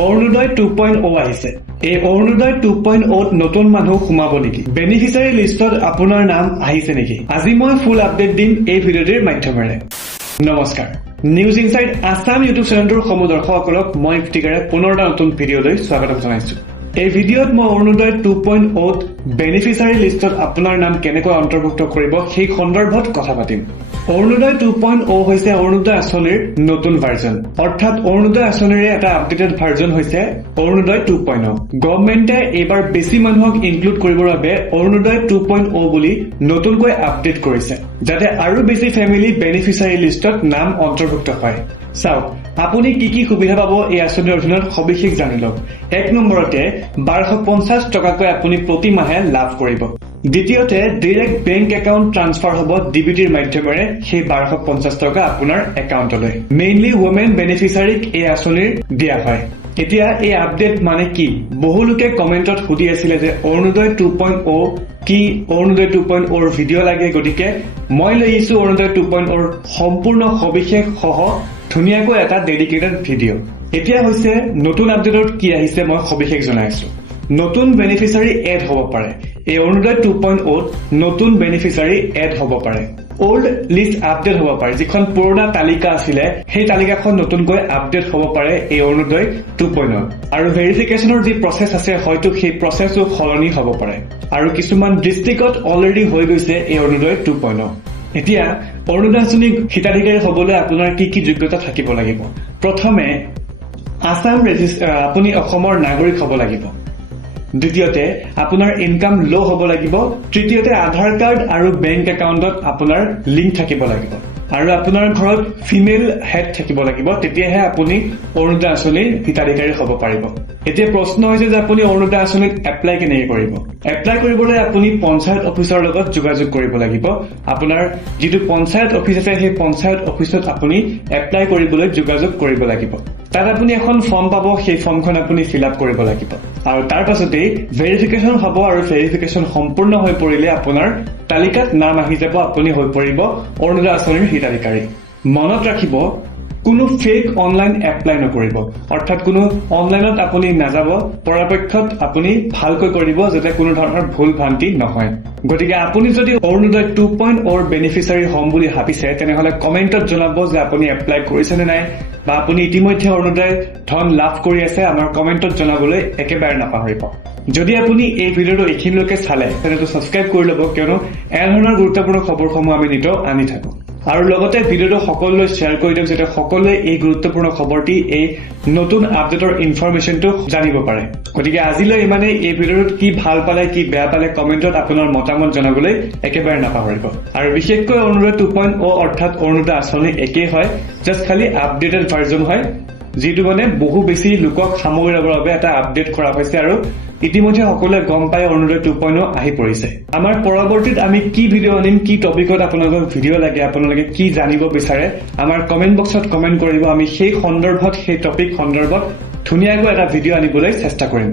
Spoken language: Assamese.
অৰুণোদয় 2.0 আহিছে। এই অৰুণোদয় 2.0 নতুন মানুহ সোমাব নেকি? বেনিফিচিয়াৰী লিষ্টত আপোনাৰ নাম আহিছে নেকি? আজি মই ফুল আপডেট দিম এই ভিডিঅ'টিৰ মাধ্যমেৰে। নমস্কাৰ, নিউজ ইনসাইড আসাম ইউটিউব চেনেলটোৰ সমূহ দৰ্শকসকলক মই ইফতিকাৰে পুনৰ এটা নতুন ভিডিঅ'লৈ স্বাগতম জনাইছো। এই ভিডিঅ'ত মই অৰুণোদয় 2.0 বেনিফিচিয়াৰী লিষ্টত আপোনাৰ নাম কেনেকৈ অন্তৰ্ভুক্ত কৰিব সেই সন্দৰ্ভত কথা পাতিম। অৰুণোদয় 2.0 হৈছে অৰুণোদয় আঁচনিৰ নতুন ভাৰ্জন, অৰ্থাৎ অৰুণোদয় আঁচনিৰে এটা আপডেটেড ভাৰ্জন হৈছে অৰুণোদয় 2.0। গভৰ্ণমেণ্টে এইবাৰ বেছি মানুহক ইনক্লুড কৰিবৰ বাবে অৰুণোদয় 2.0 বুলি নতুনকৈ আপডেট কৰিছে, যাতে আৰু বেছি ফেমিলি বেনিফিচিয়াৰী লিষ্টত নাম অন্তৰ্ভুক্ত হয়। চাওক, আপুনি কি সুবিধা পাব এই আঁচনিৰ অধীনত সবিশেষ জানি লওক। 1 নম্বৰতে 1250 টকাকৈ আপুনি প্ৰতি মাহে লাভ কৰিব। দ্বিতীয়তে ডাইৰেক্ট বেংক একাউণ্ট ট্ৰান্সফাৰ হ'ব ডিবিটিৰ মাধ্যমেৰে সেই 1250 টকা আপোনাৰ একাউণ্টলৈ। মেইনলি ৱমেন বেনিফিচিয়াৰীক এই আঁচনিৰ দিয়া হয়। এতিয়া এই আপডেট মানে কি? বহু লোকে কমেণ্টত সুধি আছিলে যে অৰুণোদয় 2.0 কি, অৰুণোদয় 2.0 ভিডিঅ' লাগে, গতিকে মই লৈ আহিছো অৰুণোদয় 2.0 সম্পূৰ্ণ সবিশেষ সহ ধুনীয়াকৈ এটা ডেডিকেটেড ভিডিঅ'। এতিয়া হৈছে নতুন আপডেটত কি আহিছে মই সবিশেষ জনাইছো। নতুন বেনিফিচিয়াৰী এড হ'ব পাৰে। এই অৰুণোদয় 2.0 নতুন বেনিফিচিয়াৰী এড হ'ব পাৰে। ওল্ড লিষ্ট আপডেট হ'ব পাৰে, যিখন পুৰণা তালিকা আছিলে সেই তালিকাখন নতুনকৈ আপডেট হ'ব পাৰে এই অৰুণোদয় 2.0। আৰু ভেৰিফিকেশ্যনৰ যি প্ৰচেছ আছে হয়তো সেই প্ৰচেছো সলনি হ'ব পাৰে। আৰু কিছুমান ডিষ্ট্ৰিক্টত অলৰেডি হৈ গৈছে এই অৰুণোদয় 2.0। এতিয়া অৰুণোদয় আঁচনি হিতাধিকাৰী হ'বলৈ আপোনাৰ কি যোগ্যতা থাকিব লাগিব? প্ৰথমে আপুনি অসমৰ নাগৰিক হ'ব লাগিব। দ্বিতীয়তে আপোনাৰ ইনকাম ল' হ'ব লাগিব। তৃতীয়তে আধাৰ কাৰ্ড আৰু বেংক একাউণ্টত আপোনাৰ লিংক থাকিব লাগিব। আৰু আপোনাৰ ঘৰত ফিমেল হেড থাকিব লাগিব, তেতিয়াহে আপুনি অৰুণোদয় আঁচনিৰ হিতাধিকাৰী হ'ব পাৰিব। এতিয়া প্ৰশ্ন হৈছে যে আপুনি অৰুণোদয় আঁচনিত এপ্লাই কেনেকৈ কৰিব? এপ্লাই কৰিবলৈ আপুনি পঞ্চায়ত অফিচৰ লগত যোগাযোগ কৰিব লাগিব। আপোনাৰ যিটো পঞ্চায়ত অফিচ আছে সেই পঞ্চায়ত অফিচত আপুনি এপ্লাই কৰিবলৈ যোগাযোগ কৰিব লাগিব। তাত আপুনি এখন ফৰ্ম পাব, সেই ফৰ্মখন আপুনি ফিল আপ কৰিব লাগিব। আৰু তাৰ পাছতেই ভেৰিফিকেশ্যন হ'ব, আৰু ভেৰিফিকেশ্যন সম্পূৰ্ণ হৈ পৰিলে আপোনাৰ তালিকাত নাম আহি যাব, আপুনি হৈ পৰিব অৰুণোদয় আঁচনিৰ হিতাধিকাৰী। মনত ৰাখিব, কোনো ফেক অনলাইন এপ্লাই নকৰিব, অৰ্থাৎ কোনো অনলাইনত আপুনি নাযাব। পৰাপক্ষত আপুনি ভালকৈ কৰিব যাতে কোনো ধৰণৰ ভুল ভ্ৰান্তি নহয়। গতিকে আপুনি যদি অৰুণোদয় 2.0 বেনিফিচিয়াৰী হ'ম বুলি ভাবিছে, তেনেহলে কমেণ্টত জনাব যে আপুনি এপ্লাই কৰিছে নে নাই, বা আপুনি ইতিমধ্যে অৰুণোদয় ধন লাভ কৰি আছে। আমাৰ কমেণ্টত জনাবলৈ একেবাৰে নাপাহৰিব। যদি আপুনি এই ভিডিঅ'টো এইখিনিলৈকে চালে তেন্তে ছাবস্ক্ৰাইব কৰি ল'ব, কিয়নো এনেধৰণৰ গুৰুত্বপূৰ্ণ খবৰসমূহ আমি নিতৌ আনি থাকো। আৰু লগতে ভিডিঅ'টো সকলোলৈ শ্বেয়াৰ কৰি দিয়ক, যাতে সকলোৱে এই গুৰুত্বপূৰ্ণ খবৰটি, এই নতুন আপডেটৰ ইনফৰমেশ্যনটো জানিব পাৰে। গতিকে আজিলৈ ইমানেই। এই ভিডিঅ'টোত কি ভাল পালে, কি বেয়া পালে কমেণ্টত আপোনাৰ মতামত জনাবলৈ একেবাৰে নাপাহৰিব। আৰু বিশেষকৈ অৰুণোদয় 2.0 অৰ্থাৎ অৰুণোদয় আঁচনি একেই হয়, জাষ্ট খালি আপডেটেড ভাৰ্জন হয়, যিটো মানে বহু বেছি লোকক সামৰি ল'বৰ বাবে এটা আপডেট কৰা হৈছে। আৰু ইতিমধ্যে সকলোৱে গম পাই অৰুণোদয় 2.0 আহি পৰিছে। আমাৰ পৰৱৰ্তীত আমি কি ভিডিঅ' আনিম, কি টপিকত আপোনালোকক ভিডিঅ' লাগে, আপোনালোকে কি জানিব বিচাৰে, আমাৰ কমেণ্ট বক্সত কমেণ্ট কৰিব। আমি সেই সন্দৰ্ভত, সেই টপিক সন্দৰ্ভত ধুনীয়াকৈ এটা ভিডিঅ' আনিবলৈ চেষ্টা কৰিম।